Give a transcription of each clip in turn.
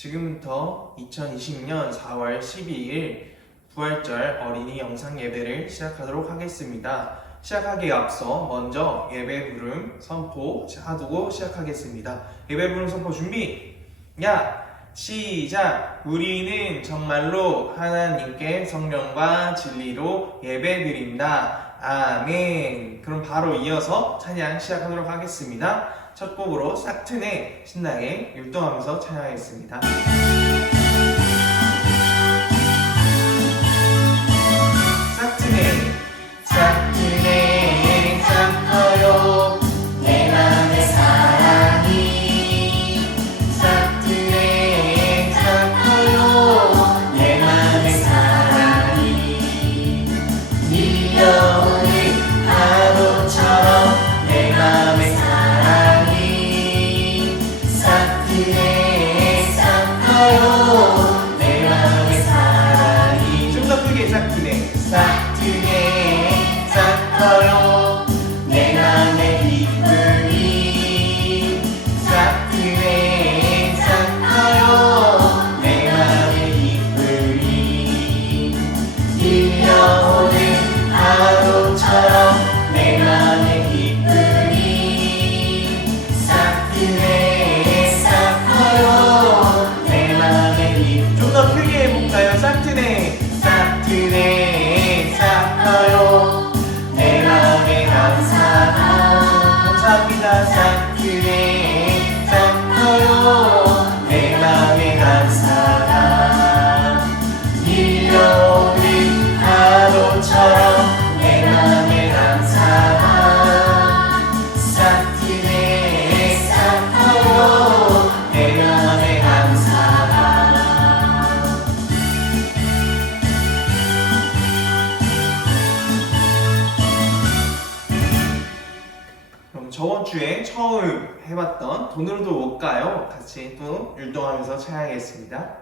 지금부터 2020년 4월 12일 부활절 어린이 영상 예배를 시작하도록 하겠습니다. 시작하기에 앞서 먼저 예배 부름 선포 하두고 시작하겠습니다. 예배 부름 선포 준비! 시작! 우리는 정말로 하나님께 성령과 진리로 예배드린다. 아멘. 그럼 바로 이어서 찬양 시작하도록 하겠습니다. 첫 곡으로 싹튼의 신나게 율동하면서 찬양하겠습니다. 싹튼의 싹 커요 내 맘의 사랑이 싹튼의 싹 커요 내 맘의 사랑이 밀려오는 파도처럼 내 맘의 사랑이 싹튼의 싹 커요 내 맘의 사랑이 좀 더 크게 싹튼의 싹튼의 싹 커요 내 맘의 기쁨이 싹튼의 싹 커요 내 맘의 기쁨이 밀려오는 파도처럼 내 맘의 기쁨이 싹튼의 싹 커요 내 맘의 기쁨이 좀 더 크게 해볼까요? 싹튼의 싹 커요 내 맘의 감사합니다. 싹튼의 싹 커요 내 맘의 감사가 밀려오는 파도처럼 내 맘의 감사가 싹튼의 싹 커요 내 맘의 감사가 그럼 저번 주에 처음 해봤던 돈으로도 못 가요 같이 또 율동하면서 찬양하겠습니다.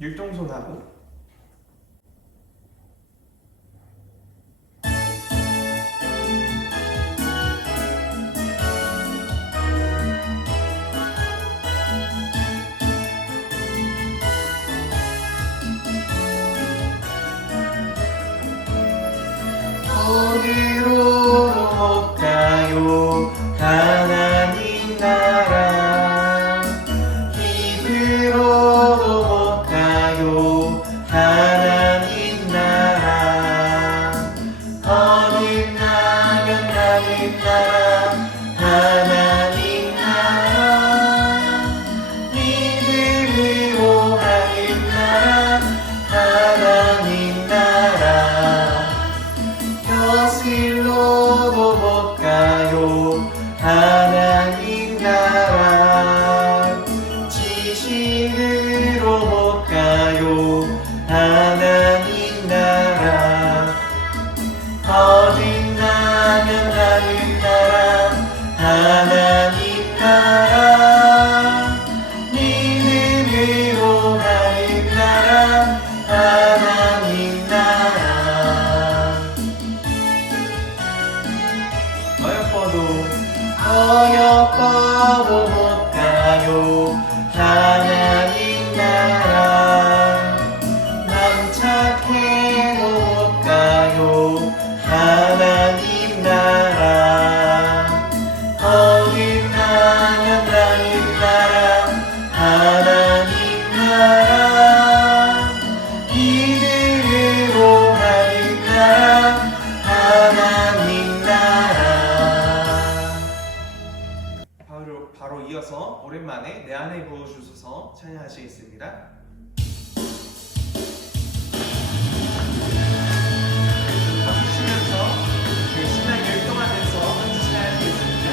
율동손 하고 어디로도 못 가요 하나님 나라 힘으로도 못 가요 하나님 나라 거듭나면 가는 나라 하나님 나라 믿음으로 가는 나라 하나님 나라 벼슬로도 못 가요 하나님 나라 지식으로 못 가요 하나님 나라 거듭나면 가는 나라 하나님 나라 믿음으로 가는 나라 하나님 나라 어여뻐도 못 가요 하나님 나라 남착해도 못 가요 하나님 나라 거듭나면 가는 나라 하나님 나라 이들으로 가는 나라 하나님 나라 바로 이어서 오랜만에 내 안에 부어주소서 찬양하시겠습니다. 박수 치면서 신나게 율동하면서 같이 찬양하시겠습니다.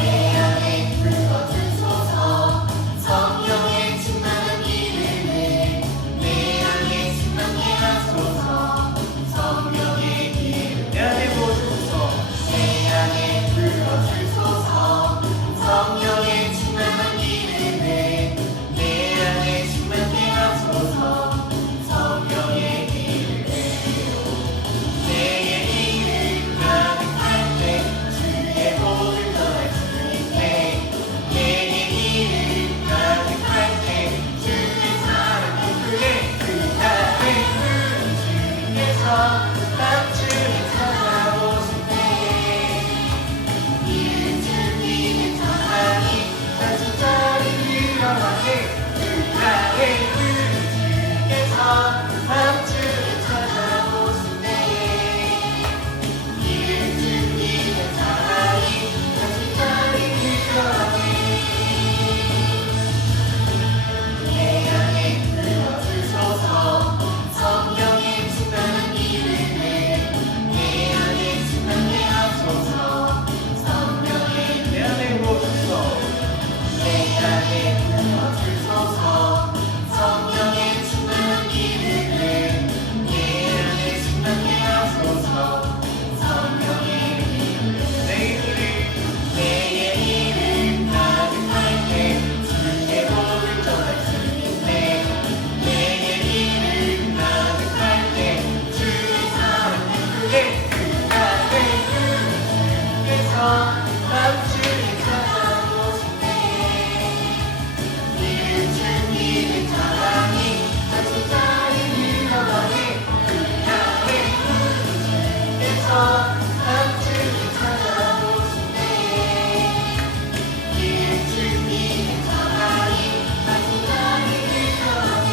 내 안에 불어주소서 성령의 충만한 기름을 내 안에 충만케 하소서 성령의 기름 내 안에 부어주소서 내 안에 불어주소서 한 주를 찾아오실 때에 이른 주님의 사랑이 다시 자리 일어나게 그 땅에 그 주께서 한 주를 찾아오실 때에 이른 주님의 사랑이 다시 자리 일어나게 내 안에 불러주소서 성령의 충만한 이름을 내 안에 충만케 하소서 성령의 내 안에 부어주소서 내 안에 불러주소서 성령의 충만한 이름을 내 안에 충만케 하소서 성령의 내 이름 가득할 때 주의 복을 전할 수 있네 내 이름 가득할 때 주의 사랑 크게 그 땅에 그 주께서 한 주를 찾아오실 때에 이른 주님의 사랑이 다시 자리 일어나게 그 땅에 그 주께서 한 주를 찾아오실 때에 이른 주님의 사랑이 다시 자리 일어나게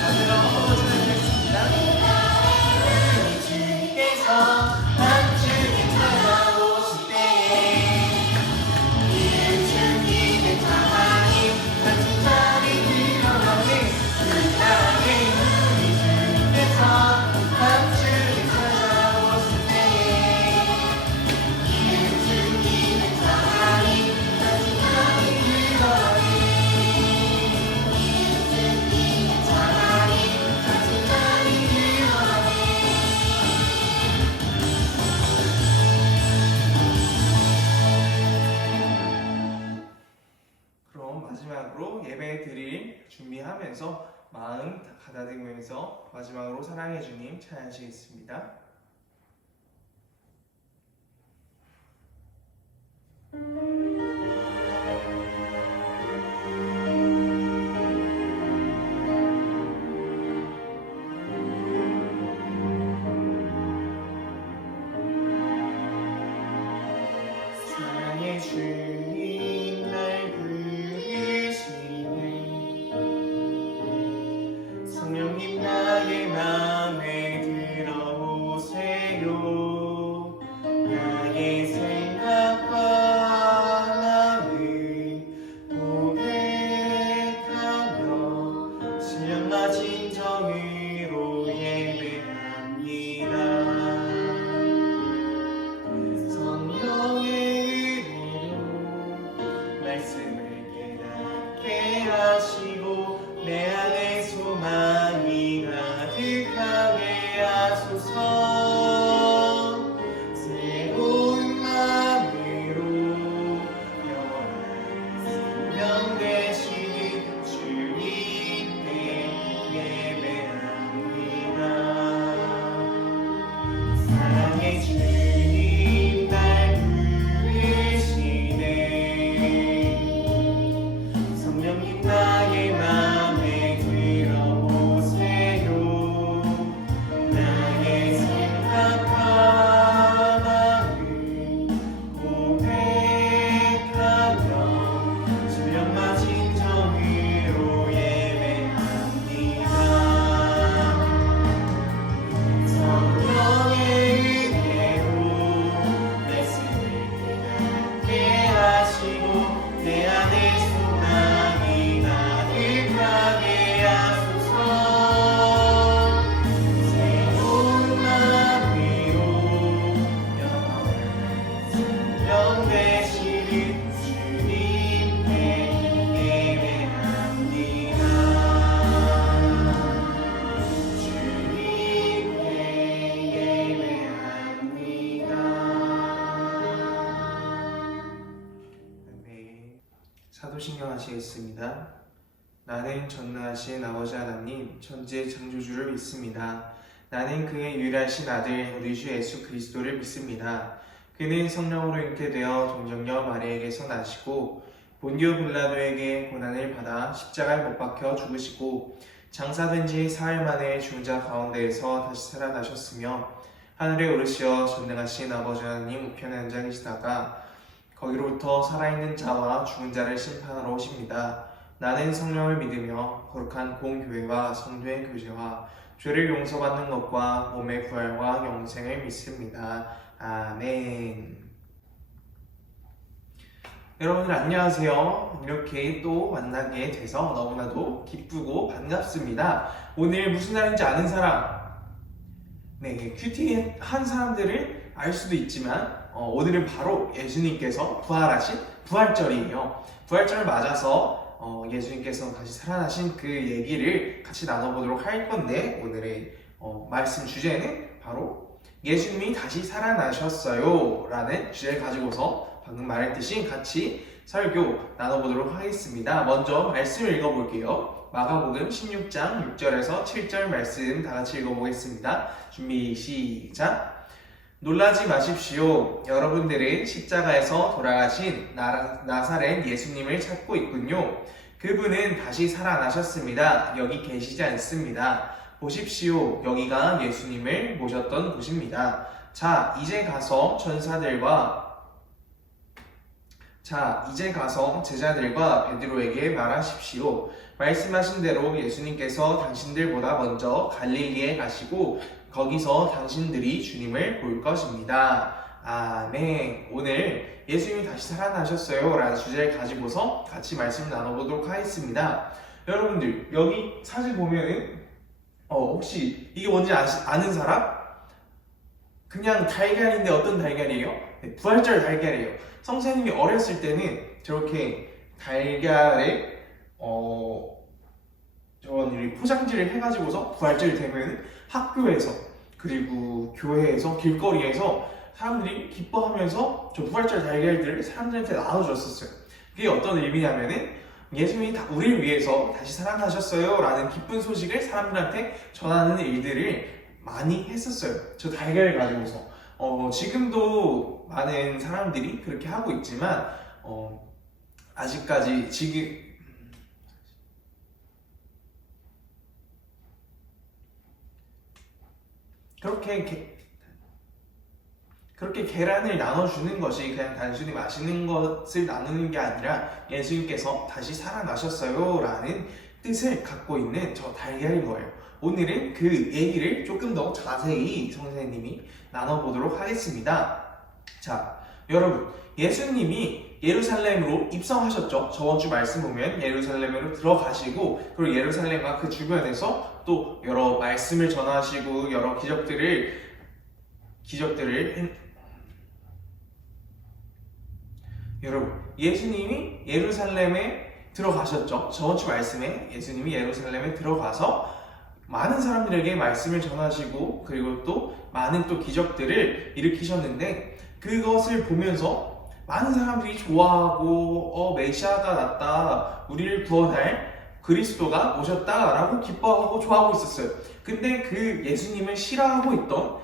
마지막 한번 찬양하겠습니다. 주께서 한 주를 찾아오실 때에 이른 주님의 사랑이 다시 자리 일어나게 그 땅에 우리 주께서 한 주를 찾아오실 때에 이른 주님의 사랑이 다시 자리 일어나게 이른 주님의 사랑이 다시 자리 일어나게 그럼 마지막으로 예배 드릴 준비하면서 마음 가다듬으면서 마지막으로 사랑해 주님 찬양하시겠습니다. 사랑해 주님 날 부르시네 성령님 나의 맘에 들어오세요 나의 생각과 마음을 고백하며 신령과 진정으로 예배합니다 성령의 은혜로 말씀을 깨닫게 하시고 내 안에 소망이 가득하게 하소서 새로운 마음으로 영원한 생명 되시는 주님께 예배합니다 사랑의 주님 날 부르시네 성령님 나의 맘에 들어오세요 나의 생각과 마음을 고백하며 신령과 진정으로 예배합니다 성령의 은혜로 말씀을 깨닫게 하시고 내 안에 소망이 가득하게 하소서 새로운 마음으로 영원한 생명 되시는 주님께 예배합니다 주님께 예배합니다 네. 사도신경 하시겠습니다. 나는 전능하신 아버지 하나님 천지의 창조주를 믿습니다. 나는 그의 유일하신 아들 우리 주 예수 그리스도를 믿습니다. 그는 성령으로 잉태되어 동정녀 마리아에게서 나시고 본디오 빌라도에게 고난을 받아 십자가에 못 박혀 죽으시고 장사된 지 사흘 만에 죽은 자 가운데에서 다시 살아나셨으며 하늘에 오르시어 전능하신 아버지 하나님 우편에 앉아 계시다가 거기로부터 살아있는 자와 죽은 자를 심판하러 오십니다. 나는 성령을 믿으며 거룩한 공교회와 성도의 교제와 죄를 용서받는 것과 몸의 부활과 영생을 믿습니다. 아멘. 여러분들 안녕하세요. 이렇게 또 만나게 돼서 너무나도 기쁘고 반갑습니다. 오늘 무슨 날인지 아는 사람? 네, 큐티한 사람들을 알 수도 있지만 오늘은 바로 예수님께서 부활하신 부활절이에요. 부활절을 맞아서 예수님께서 다시 살아나신 그 얘기를 같이 나눠보도록 할 건데 오늘의 말씀 주제는 바로 예수님이 다시 살아나셨어요 라는 주제를 가지고서 방금 말했듯이 같이 설교 나눠보도록 하겠습니다. 먼저 말씀을 읽어볼게요. 마가복음 16장 6절에서 7절 말씀 다 같이 읽어보겠습니다. 준비 시작. 놀라지 마십시오. 여러분들은 십자가에서 돌아가신 나사렛 예수님을 찾고 있군요. 그분은 다시 살아나셨습니다. 여기 계시지 않습니다. 보십시오. 여기가 예수님을 모셨던 곳입니다. 자, 이제 가서 제자들과 베드로에게 말하십시오. 말씀하신 대로 예수님께서 당신들보다 먼저 갈릴리에 가시고 거기서 당신들이 주님을 볼 것입니다. 아멘. 오늘 예수님이 다시 살아나셨어요 라는 주제를 가지고서 같이 말씀 나눠보도록 하겠습니다. 여러분들 여기 사진 보면은 혹시 이게 뭔지 아는 사람? 그냥 달걀인데 어떤 달걀이에요? 네, 부활절 달걀이에요. 성사님이 어렸을 때는 저렇게 달걀에 저런 포장지를 해가지고서 부활절 되면 학교에서 그리고 교회에서 길거리에서 사람들이 기뻐하면서 저 부활절 달걀들을 사람들한테 나눠줬었어요. 그게 어떤 의미냐면은 예수님이 우리를 위해서 다시 살아나셨어요 라는 기쁜 소식을 사람들한테 전하는 일들을 많이 했었어요. 저 달걀을 가지고서 지금도 많은 사람들이 그렇게 하고 있지만 아직까지 그렇게 계란을 나눠주는 것이 그냥 단순히 맛있는 것을 나누는 게 아니라 예수님께서 다시 살아나셨어요 라는 뜻을 갖고 있는 저 달걀인 거예요. 오늘은 그 얘기를 조금 더 자세히 선생님이 나눠보도록 하겠습니다. 자, 여러분, 예수님이 예루살렘으로 입성하셨죠. 저번 주 말씀 보면 예루살렘으로 들어가시고 그리고 예루살렘과 그 주변에서 또 여러 말씀을 전하시고 여러 기적들을 여러분, 예수님이 예루살렘에 들어가셨죠. 저번 주 말씀에 예수님이 예루살렘에 들어가서 많은 사람들에게 말씀을 전하시고 그리고 또 많은 또 기적들을 일으키셨는데 그것을 보면서 많은 사람들이 좋아하고 메시아가 났다, 우리를 구원할 그리스도가 오셨다 라고 기뻐하고 좋아하고 있었어요. 근데 그 예수님을 싫어하고 있던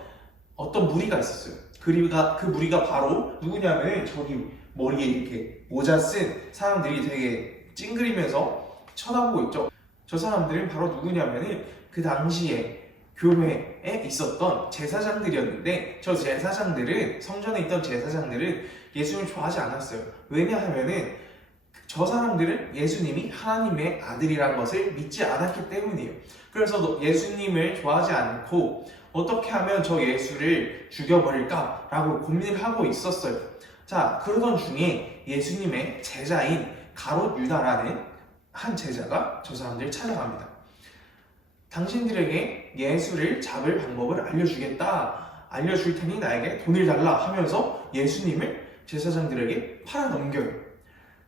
어떤 무리가 있었어요. 그 무리가 바로 누구냐면 저기 머리에 이렇게 모자 쓴 사람들이 되게 찡그리면서 쳐다보고 있죠. 저 사람들은 바로 누구냐면은 그 당시에 교회에 있었던 제사장들이었는데 저 제사장들은 성전에 있던 제사장들은 예수님을 좋아하지 않았어요. 왜냐하면은 저 사람들은 예수님이 하나님의 아들이라는 것을 믿지 않았기 때문이에요. 그래서 예수님을 좋아하지 않고 어떻게 하면 저 예수를 죽여버릴까 라고 고민을 하고 있었어요. 자, 그러던 중에 예수님의 제자인 가롯 유다라는 한 제자가 저 사람들을 찾아갑니다. 당신들에게 예수를 잡을 방법을 알려줄 테니 나에게 돈을 달라 하면서 예수님을 제사장들에게 팔아넘겨요.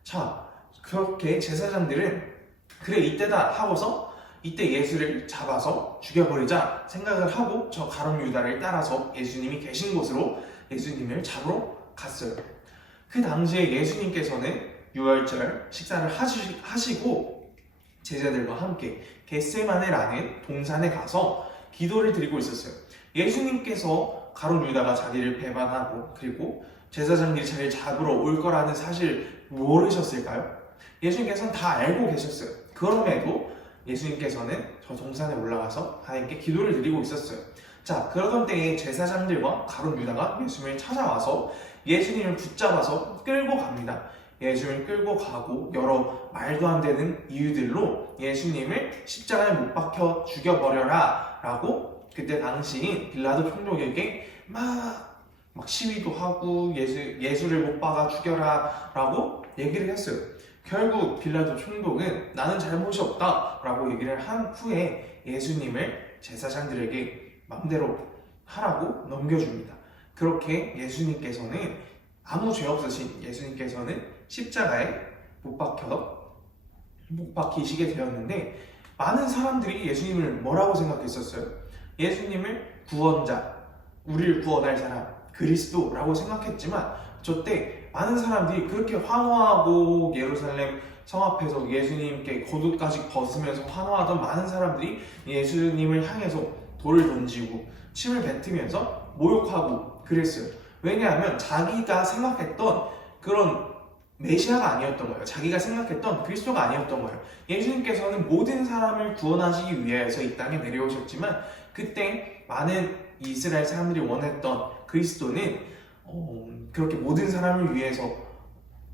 자, 그렇게 제사장들은 그래 이때다 하고서 이때 예수를 잡아서 죽여버리자 생각을 하고 저 가룟 유다를 따라서 예수님이 계신 곳으로 예수님을 잡으러 갔어요. 그 당시에 예수님께서는 유월절 식사를 하시고 제자들과 함께 겟세마네라는 동산에 가서 기도를 드리고 있었어요. 예수님께서 가룟 유다가 자기를 배반하고 그리고 제사장들이 자기를 잡으러 올 거라는 사실 모르셨을까요? 예수님께서는 다 알고 계셨어요. 그럼에도 예수님께서는 저 동산에 올라가서 하나님께 기도를 드리고 있었어요. 자, 그러던 때에 제사장들과 가룟 유다가 예수님을 찾아와서 예수님을 붙잡아서 끌고 갑니다. 예수님을 끌고 가고 여러 말도 안 되는 이유들로 예수님을 십자가에 못 박혀 죽여버려라 라고 그때 당시인 빌라도 총독에게 막 시위도 하고 예수를 못 박아 죽여라 라고 얘기를 했어요. 결국 빌라도 총독은 나는 잘못이 없다 라고 얘기를 한 후에 예수님을 제사장들에게 맘대로 하라고 넘겨줍니다. 그렇게 예수님께서는 아무 죄 없으신 예수님께서는 십자가에 못 박히시게 되었는데 많은 사람들이 예수님을 뭐라고 생각했었어요? 예수님을 구원자, 우리를 구원할 사람, 그리스도라고 생각했지만 저때 많은 사람들이 그렇게 환호하고 예루살렘 성 앞에서 예수님께 겉옷까지 벗으면서 환호하던 많은 사람들이 예수님을 향해서 돌을 던지고 침을 뱉으면서 모욕하고 그랬어요. 왜냐하면 자기가 생각했던 그런 메시아가 아니었던 거예요. 자기가 생각했던 그리스도가 아니었던 거예요. 예수님께서는 모든 사람을 구원하시기 위해서 이 땅에 내려오셨지만 그때 많은 이스라엘 사람들이 원했던 그리스도는 그렇게 모든 사람을 위해서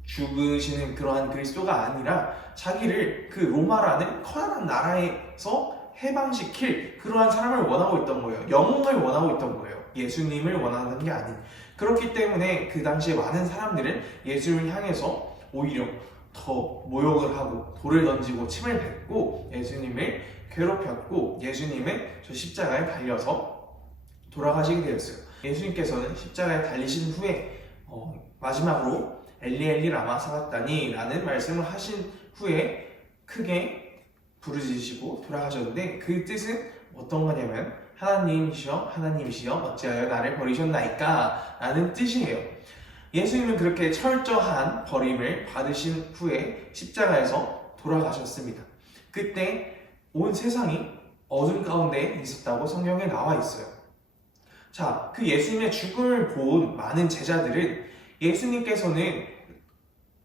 죽으시는 그러한 그리스도가 아니라 자기를 그 로마라는 커다란 나라에서 해방시킬 그러한 사람을 원하고 있던 거예요. 영웅을 원하고 있던 거예요. 예수님을 원하는 게 아닌. 그렇기 때문에 그 당시에 많은 사람들은 예수님을 향해서 오히려 더 모욕을 하고 돌을 던지고 침을 뱉고 예수님을 괴롭혔고 예수님은 저 십자가에 달려서 돌아가시게 되었어요. 예수님께서는 십자가에 달리신 후에 마지막으로 엘리 엘리 라마 사박다니 라는 말씀을 하신 후에 크게 부르짖으시고 돌아가셨는데 그 뜻은 어떤 거냐면 하나님이시여 하나님이시여 어찌하여 나를 버리셨나이까 라는 뜻이에요. 예수님은 그렇게 철저한 버림을 받으신 후에 십자가에서 돌아가셨습니다. 그때 온 세상이 어둠 가운데 있었다고 성경에 나와 있어요. 자, 그 예수님의 죽음을 본 많은 제자들은 예수님께서는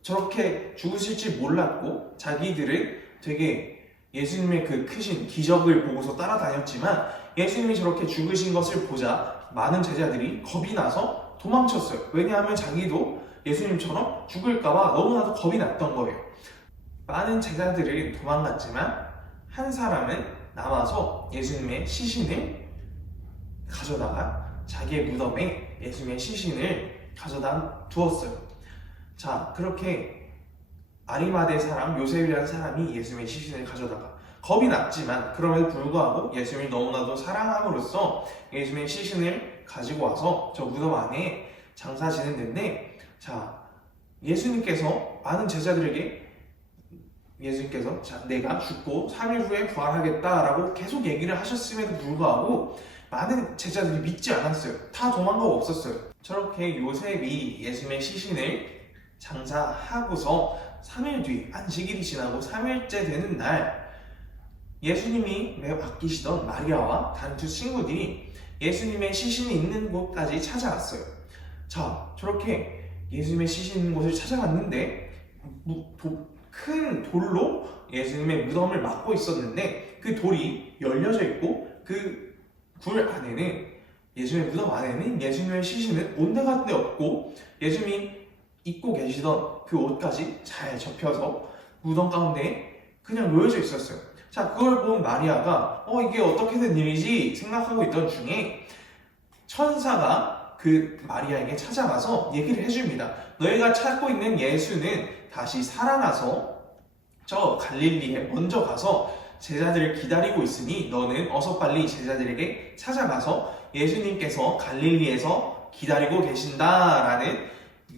저렇게 죽으실 줄 몰랐고 자기들은 되게 예수님의 그 크신 기적을 보고서 따라다녔지만 예수님이 저렇게 죽으신 것을 보자 많은 제자들이 겁이 나서 도망쳤어요. 왜냐하면 자기도 예수님처럼 죽을까봐 너무나도 겁이 났던 거예요. 많은 제자들은 도망갔지만 한 사람은 남아서 예수님의 시신을 가져다가 자기의 무덤에 예수님의 시신을 가져다 두었어요. 자, 그렇게 아리마대 사람 요셉이라는 사람이 예수님의 시신을 가져다가 겁이 났지만 그럼에도 불구하고 예수님을 너무나도 사랑함으로써 예수님의 시신을 가지고 와서 저 무덤 안에 장사 지냈는데, 자, 예수님께서 많은 제자들에게 예수님께서 내가 죽고 3일 후에 부활하겠다라고 계속 얘기를 하셨음에도 불구하고 많은 제자들이 믿지 않았어요. 다 도망가고 없었어요. 저렇게 요셉이 예수님의 시신을 장사하고서 3일 뒤 안식일이 지나고 3일째 되는 날 예수님이 매우 아끼시던 마리아와 다른 두 친구들이 예수님의 시신이 있는 곳까지 찾아갔어요. 자, 저렇게 예수님의 시신 있는 곳을 찾아갔는데 큰 돌로 예수님의 무덤을 막고 있었는데 그 돌이 열려져 있고 그 굴 안에는 예수님의 무덤 안에는 예수님의 시신은 온데간데 없고 예수님이 입고 계시던 그 옷까지 잘 접혀서 무덤 가운데 그냥 놓여져 있었어요. 자, 그걸 본 마리아가 이게 어떻게 된 일이지 생각하고 있던 중에 천사가 그 마리아에게 찾아가서 얘기를 해줍니다. 너희가 찾고 있는 예수는 다시 살아나서 저 갈릴리에 먼저 가서 제자들을 기다리고 있으니 너는 어서 빨리 제자들에게 찾아가서 예수님께서 갈릴리에서 기다리고 계신다라는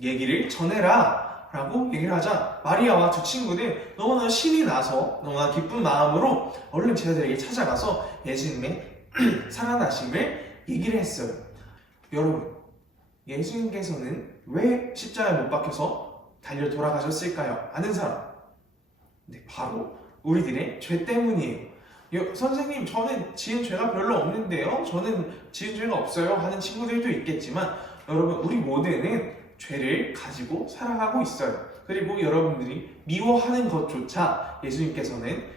얘기를 전해라 라고 얘기를 하자 마리아와 두 친구는 너무나 신이 나서 너무나 기쁜 마음으로 얼른 제자들에게 찾아가서 예수님의 살아나심을 얘기를 했어요. 여러분, 예수님께서는 왜 십자가에 못 박혀서 달려 돌아가셨을까요? 아는 사람? 네, 바로 우리들의 죄 때문이에요. 선생님, 저는 지은 죄가 별로 없는데요? 저는 지은 죄가 없어요 하는 친구들도 있겠지만, 여러분, 우리 모두는 죄를 가지고 살아가고 있어요. 그리고 여러분들이 미워하는 것조차 예수님께서는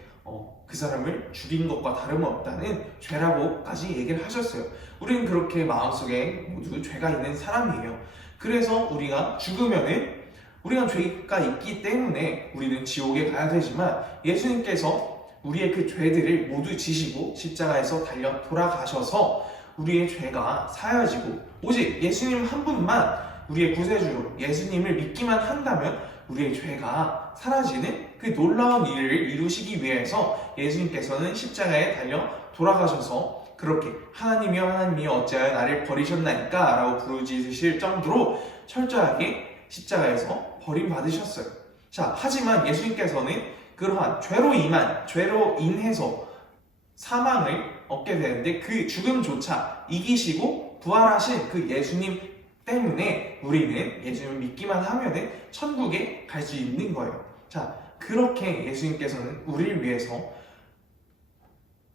그 사람을 죽인 것과 다름없다는 죄라고까지 얘기를 하셨어요. 우리는 그렇게 마음속에 모두 죄가 있는 사람이에요. 그래서 우리가 죽으면은 우리가 죄가 있기 때문에 우리는 지옥에 가야 되지만, 예수님께서 우리의 그 죄들을 모두 지시고 십자가에서 달려 돌아가셔서 우리의 죄가 사여지고, 오직 예수님 한 분만 우리의 구세주로 예수님을 믿기만 한다면 우리의 죄가 사라지는 그 놀라운 일을 이루시기 위해서 예수님께서는 십자가에 달려 돌아가셔서 그렇게 하나님이여 하나님이여 어찌하여 나를 버리셨나이까 라고 부르짖으실 정도로 철저하게 십자가에서 버림받으셨어요. 자, 하지만 예수님께서는 그러한 죄로 인해서 사망을 얻게 되는데, 그 죽음조차 이기시고 부활하신 그 예수님 때문에 우리는 예수님을 믿기만 하면은 천국에 갈 수 있는 거예요. 자, 그렇게 예수님께서는 우리를 위해서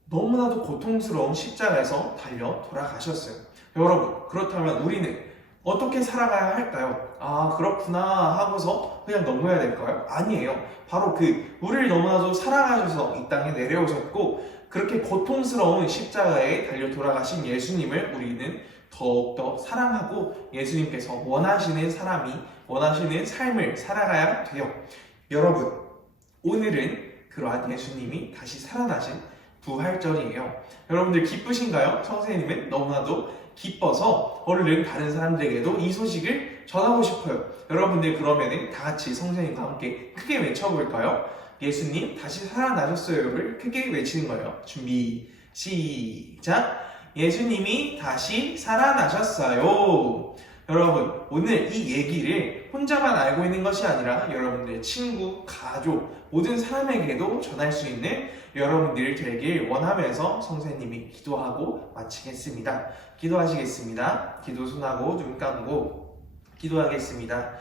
너무나도 고통스러운 십자가에서 달려 돌아가셨어요. 여러분, 그렇다면 우리는 어떻게 살아가야 할까요? 아, 그렇구나 하고서 그냥 넘어야 될까요? 아니에요. 바로 우리를 너무나도 사랑하셔서 이 땅에 내려오셨고, 그렇게 고통스러운 십자가에 달려 돌아가신 예수님을 우리는 더욱더 사랑하고 예수님께서 원하시는 삶을 살아가야 돼요. 여러분, 오늘은 그러한 예수님이 다시 살아나신 부활절이에요. 여러분들 기쁘신가요? 선생님은 너무나도 기뻐서 얼른 다른 사람들에게도 이 소식을 전하고 싶어요. 여러분들, 그러면은 다 같이 성령님과 함께 크게 외쳐볼까요? 예수님 다시 살아나셨어요를 크게 외치는 거예요. 준비, 시작! 예수님이 다시 살아나셨어요. 여러분, 오늘 이 얘기를 혼자만 알고 있는 것이 아니라 여러분들의 친구, 가족, 모든 사람에게도 전할 수 있는 여러분들이 되길 원하면서 선생님이 기도하고 마치겠습니다. 기도하시겠습니다. 기도 손하고 눈 감고 기도하겠습니다.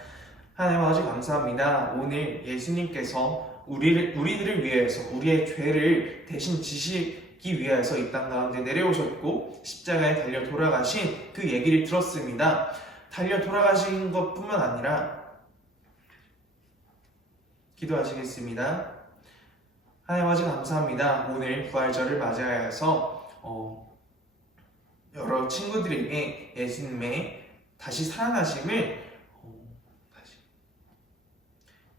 하나님 아버지, 감사합니다. 오늘 예수님께서 우리들을 위해서 우리의 죄를 대신 지시기 위해서 이 땅 가운데 내려오셨고 십자가에 달려 돌아가신 그 얘기를 들었습니다. 달려 돌아가신 것뿐만 아니라, 기도하시겠습니다. 하나님 아버지, 감사합니다. 오늘 부활절을 맞이하여서 여러 친구들에게 예수님의 다시 살아나심을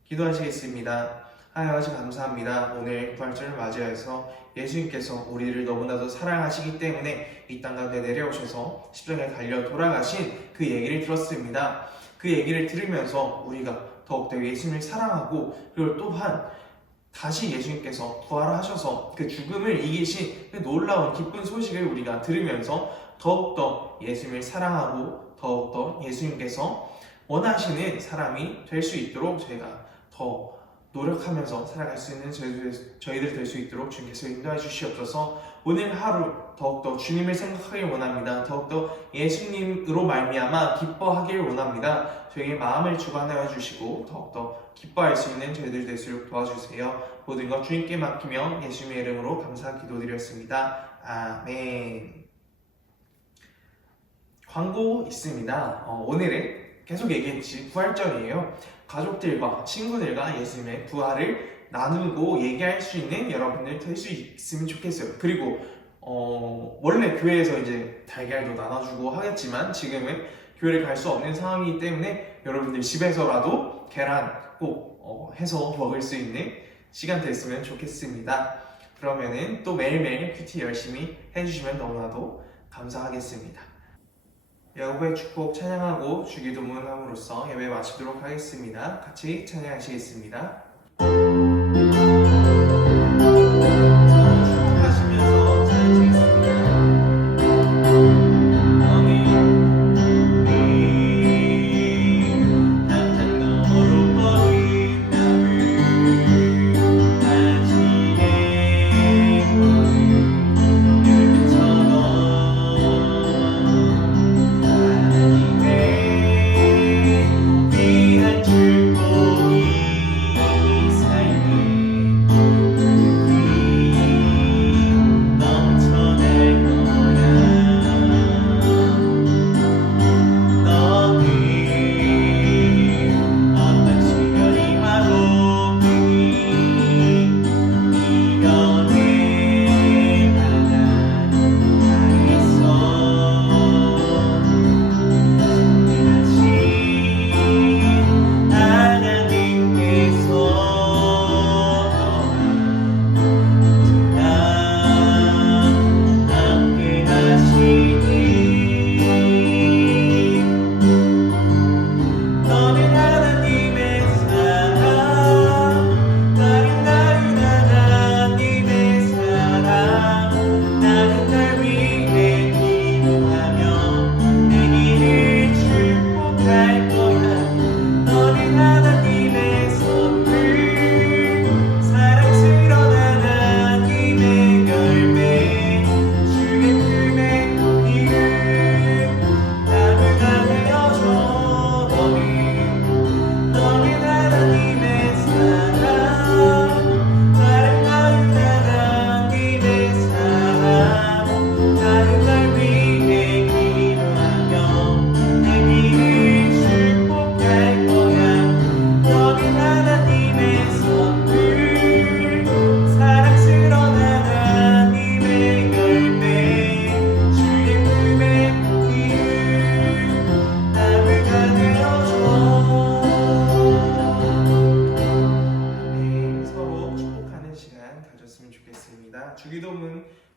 기도하시겠습니다. 하나님 아버지, 감사합니다. 오늘 부활절을 맞이해서 예수님께서 우리를 너무나도 사랑하시기 때문에 이 땅 가운데 내려오셔서 십자가에 달려 돌아가신 그 얘기를 들었습니다. 그 얘기를 들으면서 우리가 더욱더 예수님을 사랑하고, 그리고 또한 다시 예수님께서 부활하셔서 그 죽음을 이기신 그 놀라운 기쁜 소식을 우리가 들으면서 더욱더 예수님을 사랑하고 더욱더 예수님께서 원하시는 사람이 될 수 있도록 저희가 더 노력하면서 살아갈 수 있는 저희들 될 수 있도록 주님께서 인도해 주시옵소서. 오늘 하루 더욱더 주님을 생각하길 원합니다. 더욱더 예수님으로 말미암아 기뻐하길 원합니다. 저희의 마음을 주관하여 주시고 더욱더 기뻐할 수 있는 저희들 될 수 있도록 도와주세요. 모든 것 주님께 맡기며 예수님의 이름으로 감사 기도드렸습니다. 아멘. 광고 있습니다. 오늘은 계속 얘기했지, 부활절이에요. 가족들과 친구들과 예수님의 부활을 나누고 얘기할 수 있는 여러분들 될 수 있으면 좋겠어요. 그리고 원래 교회에서 이제 달걀도 나눠주고 하겠지만 지금은 교회를 갈 수 없는 상황이기 때문에 여러분들 집에서라도 계란 꼭 해서 먹을 수 있는 시간 됐으면 좋겠습니다. 그러면은 또 매일매일 큐티 열심히 해주시면 너무나도 감사하겠습니다. 야곱의 축복 찬양하고 주기도문함으로써 예배 마치도록 하겠습니다. 같이 찬양하시겠습니다. 축복하시면서 찬양하시겠습니다. 남산 너머로 버린 나를 아직의 하나님의 귀한 축복이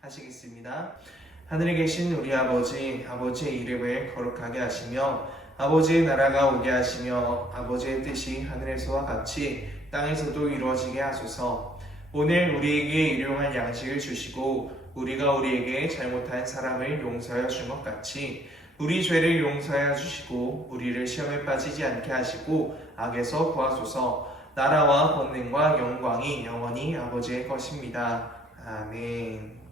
하시겠습니다. 하늘에 계신 우리 아버지, 아버지의 이름을 거룩하게 하시며 아버지의 나라가 오게 하시며 아버지의 뜻이 하늘에서와 같이 땅에서도 이루어지게 하소서. 오늘 우리에게 일용할 양식을 주시고 우리가 우리에게 잘못한 사람을 용서하여 준 것 같이 우리 죄를 용서하여 주시고 우리를 시험에 빠지지 않게 하시고 악에서 구하소서. 나라와 권능과 영광이 영원히 아버지의 것입니다. 아멘.